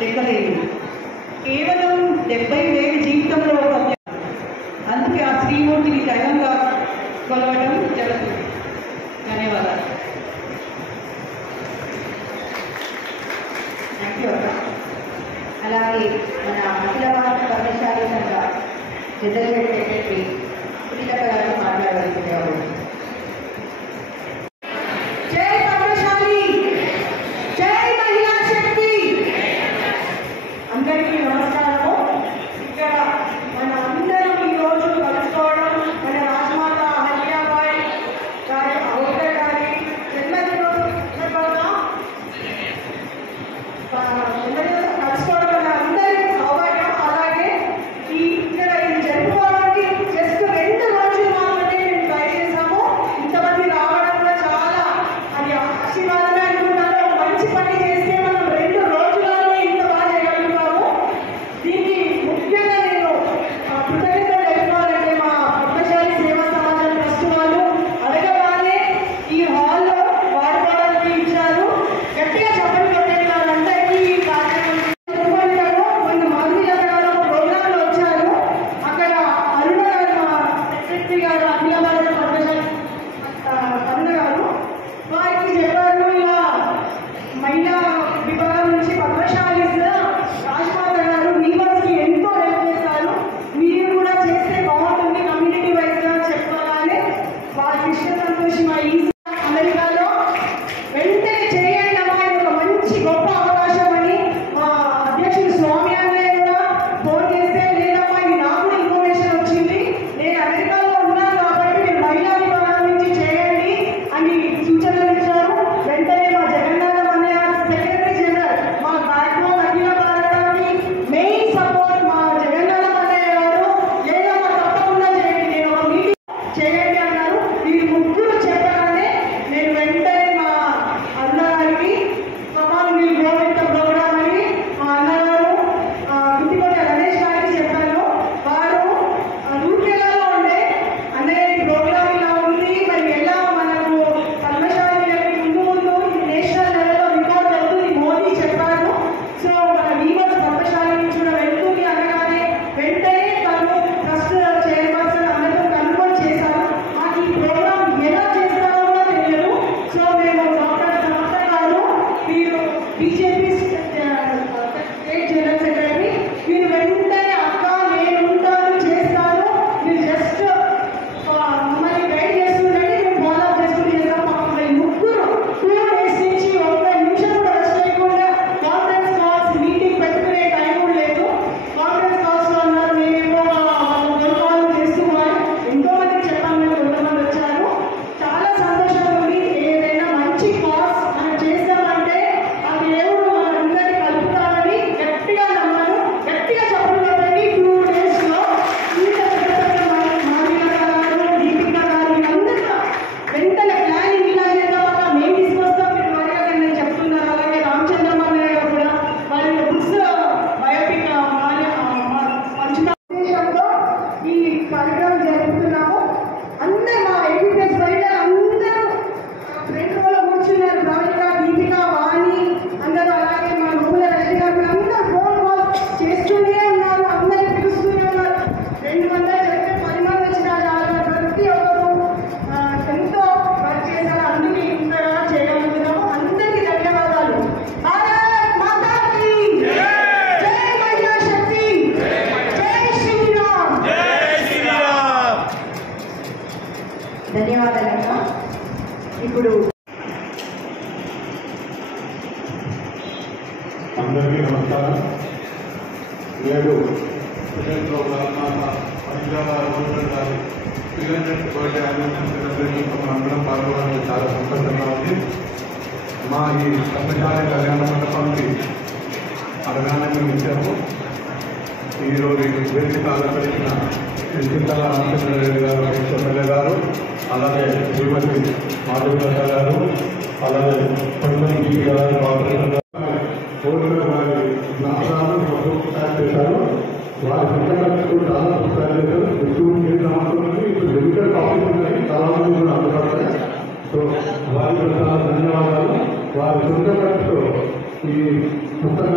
లెక్కలేదు. కేవలం 70,000 జీవితంలో ఒక అందుకే ఆ శ్రీమూర్తిని దైవంగా కొలవడం జరుగుతుంది. ధన్యవాదాలు. థ్యాంక్ యూ అక్క. అలాగే మన అఖిల భారత పద్మశాలి సంఘ జనరల్ సెక్రటరీ సునీత గారు మాట్లాడాల్సిందేవారు. జై పద్మశాలి, జై మహిళా శక్తి. అందరికీ నమస్కారము. ఇక్కడ మన అందరం ఈరోజు కలుసుకోవడం మన రాజమాత అహల్యాబాయి గారి అంబేద్కర్ గారి జన్మదినం సందర్భంగా కలుసుకోవడం వల్ల అందరికీ సౌభాగ్యం. అలాగే ఇక్కడ ఇది జరుపుకోవడానికి జస్ట్ 2 రోజులు మాత్రమే మేము ట్రై చేసాము. ఇంతమంది రావడం కూడా చాలా అది ఆశీర్వాదమే అనుకుంటాను. మంచి పని చేస్తే మనం 2 రోజుల్లోనే ఇంత బాగా చేయగలుగుతాము. దీనికి ముఖ్యంగా నేను కృతజ్ఞతలు తెలుసుకోవాలంటే మా పద్మశాలి సేవా సమాజం ట్రస్ట్ వాళ్ళు అడగగానే ఈ హాల్లో వాడుకోవడానికి ఇచ్చారు. గట్టిగా చెప్పలు కొట్టండి వాళ్ళందరికీ. ఈ కార్యక్రమం మొన్న మాధురి గారు ప్రోగ్రాంలో వచ్చారు. అక్కడ అరుణ గారు మా సెక్రటరీ గారు అఖిల భారత పద్మశాలి అరుణ గారు వారికి చెప్పారు, ఇలా మహిళా విభాగం నుంచి పద్మశాలీస్ రాజమాత గారు వీవర్స్కి ఎంతో హెల్ప్ చేశారు, మీరు కూడా చేస్తే బాగుంటుంది కమ్యూనిటీ వైజ్గా చెప్పగానే వారి విషయ సంతోషం ఈ అమెరికాలో వెంటనే చేయండి అమ్మా, ఇది ఒక మంచి గొప్ప అవకాశం అని మా అధ్యక్షుడు స్వామి అన్నయ్య కూడా ఫోన్ చేస్తే, లేదమ్మా ఇది నాకు కూడా ఇన్ఫర్మేషన్ వచ్చింది, నేను అమెరికాలో ఉన్నాను కాబట్టి మీరు మహిళా విభాగం నుంచి చేయండి అని సూచనలు ఇచ్చారు. వెంటనే మా జగన్నాథం అన్నయ్య సెక్రటరీ జనరల్ మా బ్యాక్గ్రౌండ్ అఖిల భారతానికి మెయిన్ సపోర్ట్ మా జగన్నాథం అన్నయ్య గారు, లేదమ్మా తప్పకుండా చేయండి, నేను ఒక మీటింగ్ చేయండి అన్నారు. వీరు ముగ్గురు చెప్పగానే నేను వెంటనే మా అన్న గారికి సమాన్ మీరు గోవింద ప్రోగ్రామ్ అని మా అన్నగారు గుంటికోట రమేష్ గారికి చెప్పాను. వారు రూర్కెలాలో ఉండే అన్నయ్య ఈ ప్రోగ్రామ్ ఇలా ఉంది, మరి ఎలా మనకు పద్మశాలి ముందు నేషనల్ లెవెల్లో రికార్డ్ అవుతుంది మోదీ చెప్పారు. సో మన వీవర్స్ పద్మశాలి నుంచి కూడా వెళ్తుంది అనగానే వెంటనే తను ట్రస్ట్ చైర్పర్సన్ అందరితో కన్ఫర్మ్ చేశారు. మాకు ఈ ప్రోగ్రామ్ ఎలా చేస్తారో కూడా తెలియదు. సో మేము డాక్టర్ సమర్థ గారు, మీరు బీజేపీ స్టేట్ జనరల్ సెక్రటరీ, మీరు వెంటనే అక్క నేను ఉంటాను చేస్తాను, మీరు జస్ట్ మమ్మల్ని గైడ్ చేస్తుందండి, మేము ఫాలో అప్ చేసుకుని చేస్తాం. మాకు ఈ ముగ్గురు 2 days నుంచి ఒక్క నిమిషం కూడా రెస్ట్ లేకుండా కాన్ఫరెన్స్ కాల్స్ మీటింగ్ పెట్టుకునే టైం కూడా లేదు. కాన్ఫరెన్స్ కాల్స్లో ఉన్నారు, మేమేమో కాల్ చేస్తున్నాం. ఎంతో మందికి చెప్పాము, కొంతమంది వచ్చారు. చాలా సంతోషంగా ఉంది. ఏదైనా మంచి కాస్ మనం చేస్తామంటే ఆ దేవుడు మనందరినీ కలుపుతారని గట్టిగా నమ్మాను. గట్టిగా చెప్పలు కొట్టండి. 2 daysలో మాధురి గారు, దీపిక గారు వీళ్ళందరూ వెంటనే ప్లానింగ్ ఇలా చేద్దామన్నా మేము తీసుకొస్తాం, మీరు త్వరగా నేను చెప్తున్నారు. అలాగే రామచంద్రమన్నయ్య గారు కూడా వారి బుక్స్ బయోపిక్ పంచుతా ఉద్దేశంతో ఈ కార్యక్రమం జరుపుతున్నాము. అందరూ మా ఏపీఎస్ బయట అందరూ ఫ్రంట్ రోలో కూర్చున్నారు. ప్రవళిక, దీపిక, వాణి అందరూ, అలాగే మా నూల రెడ్డి గారు అందరూ ఫోన్ కాల్స్ చేస్తూనే ఉన్నారు, అందరూ పిలుస్తూనే ఉన్నారు. 200 చెప్తే 10 మంది వచ్చినా చాలా ప్రతి ఒక్కరు ఎంతో వర్క్ చేశారు. అందుకే ఇంతగా చేయగలుగుతున్నాము. అందరికీ ధన్యవాదాలు. భారత్ మాతాకి జై, మహిళా శక్తి, జై శ్రీరామ్. ధన్యవాదాలక్క. ఇప్పుడు అందరికీ నమస్కారం. నేడు ప్రజెంట్లో పంజాబ్ గారి పిల్లలు బర్త్డే యానివర్సరీ సెలబ్రేషన్లో మనందరం పాల్గొనడానికి చాలా సంతోషంగా ఉంది. మా ఈ పద్మశాలి కళ్యాణ మండపానికి అనగానే మేము ఇచ్చాము. ఈరోజు ఈ వేదిక అలంకరించిన చింతల రామచంద్రారెడ్డి గారు, ఎమ్మెల్యే గారు, అలాగే శ్రీమతి మాధవి గారు, అలాగే పద్మశ్రీ గారు, కోర్టులో వారి నాణాలు తయారు చేశారు. వారి పుస్తకాలు చాలా పుస్తకాలు చేశారు. ఇప్పుడు డిజిటల్ కాపీస్ ఉన్నాయి, చాలా మంది కూడా అందుబాటులో. సో వారికి చాలా ధన్యవాదాలు. వారి సొంత ఖర్చుతో ఈ పుస్తక